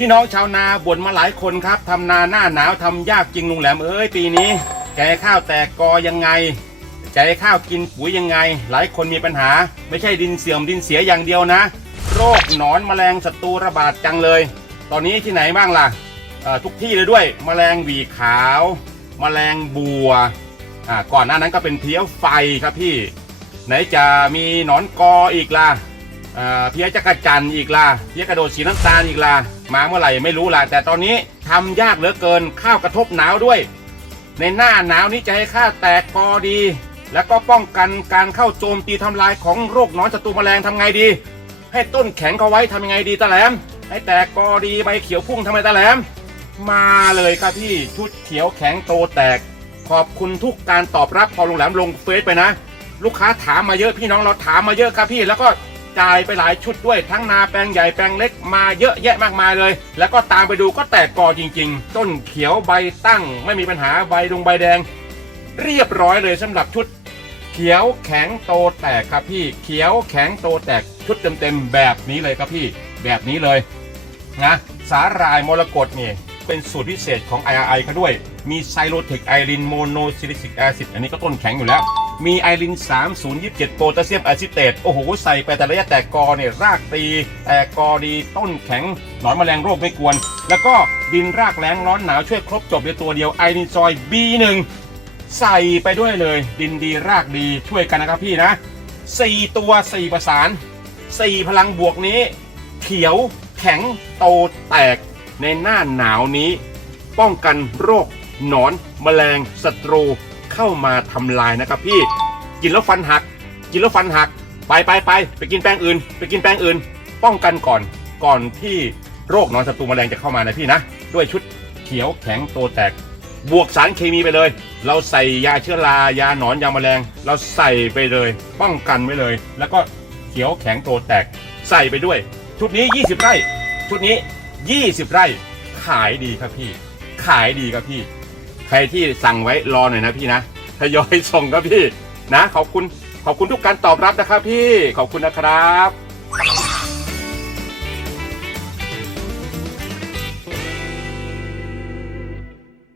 พี่น้องชาวนาบ่นมาหลายคนครับทำนาหน้าหนาวทำยากจริงลุงแหลมเอ้ยปีนี้ แกข้าวแตกกอยังไงใจข้าวกินปุ๋ยยังไง หลายคนมีปัญหา ไม่ใช่ดินเสื่อมดินเสียอย่างเดียวนะ โรคหนอนแมลงศัตรูระบาดจังเลย ตอนนี้ที่ไหนบ้างล่ะทุกที่เลยด้วยแมลงหวีขาวแมลงบัวก่อนหน้านั้นก็เป็นเพี้ยไฟครับพี่ ไหนจะมีหนอนกออีกล่ะ เพี้ยจักรจันอีกล่ะเพี้ยกระโดดสีน้ำตาลอีกล่ะมาเมื่อไหร่ไม่รู้ล่ะแต่ตอนนี้ทำยากเหลือเกินข้าวกระทบหนาวด้วย ในหน้าหนาวนี้จะให้ข้าวแตกกอดี แล้วก็ป้องกันการเข้าโจมตีทำลายของโรคหนอนศัตรูแมลงทำไงดี ให้ต้นแข็งเขาไว้ทำยังไงดีตาแหลม ให้แตกกอดีใบเขียวพุ่งทำไมตาแหลม มาเลยครับพี่ชุดเขียวแข็งโตแตก ขอบคุณทุกการตอบรับพอลงแหลมลงเฟซไปนะ ลูกค้าถามมาเยอะพี่น้องเราถามมาเยอะครับพี่แล้วก็ จายไปหลายชุดด้วยทั้งนาแปลงใหญ่แปลงเล็กมาเยอะแยะมากมายเลย แล้วก็ตามไปดูก็แตกกอจริง ๆ ต้นเขียวใบตั้ง ไม่มีปัญหาใบดงใบแดง เรียบร้อยเลยสำหรับชุด เขียวแข็งโตแตกครับพี่เขียวแข็งโตแตกชุดเต็มๆแบบนี้เลยครับพี่แบบนี้เลยนะสาหร่ายมรกตเนี่ยเป็นสูตรพิเศษของ IRI เขาด้วย มีไซโลเทคไอรินโมโนซิลิซิกแอซิดอันนี้ก็ต้นแข็งอยู่แล้ว มีไอริน 3027 โพแทสเซียมอะซิเตตโอ้โห ใส่ไปแต่ระยะแตกกอเนี่ยรากตีแตกกอดีต้นแข็ง หนอนแมลงโรคไม่กวน แล้วก็ดินรากแล้งร้อนหนาวช่วยครบจบในตัวเดียวไอรินซอย B1 ใส่ไปด้วยเลย ดินดีรากดีช่วยกันนะครับพี่นะ 4 ตัว 4 ประสาน 4 พลังบวกนี้ เขียวแข็งโตแตกในหน้าหนาวนี้ ป้องกันโรคหนอนแมลงศัตรู เข้ามาทำลายนะครับพี่กินแล้วฟันหัก กินแล้วฟันหัก ไปไปไปไปกินแป้งอื่น ไปกินแป้งอื่น ป้องกันก่อนก่อนที่โรคหนอนศัตรูแมลงจะเข้ามานะพี่นะ ด้วยชุดเขียวแข็งโตแตก บวกสารเคมีไปเลย เราใส่ยาเชื้อรายาหนอนยาแมลง เราใส่ไปเลย ป้องกันไว้เลย แล้วก็เขียวแข็งโตแตก ใส่ไปด้วย ชุดนี้ 20 ไร่ ชุดนี้ 20 ไร่ ขายดีครับพี่ ขายดีครับพี่ ใครที่สั่งไว้รอหน่อยนะพี่นะ ทยอยส่งครับพี่นะขอบคุณขอบคุณทุกการตอบรับนะครับพี่ขอบคุณนะครับ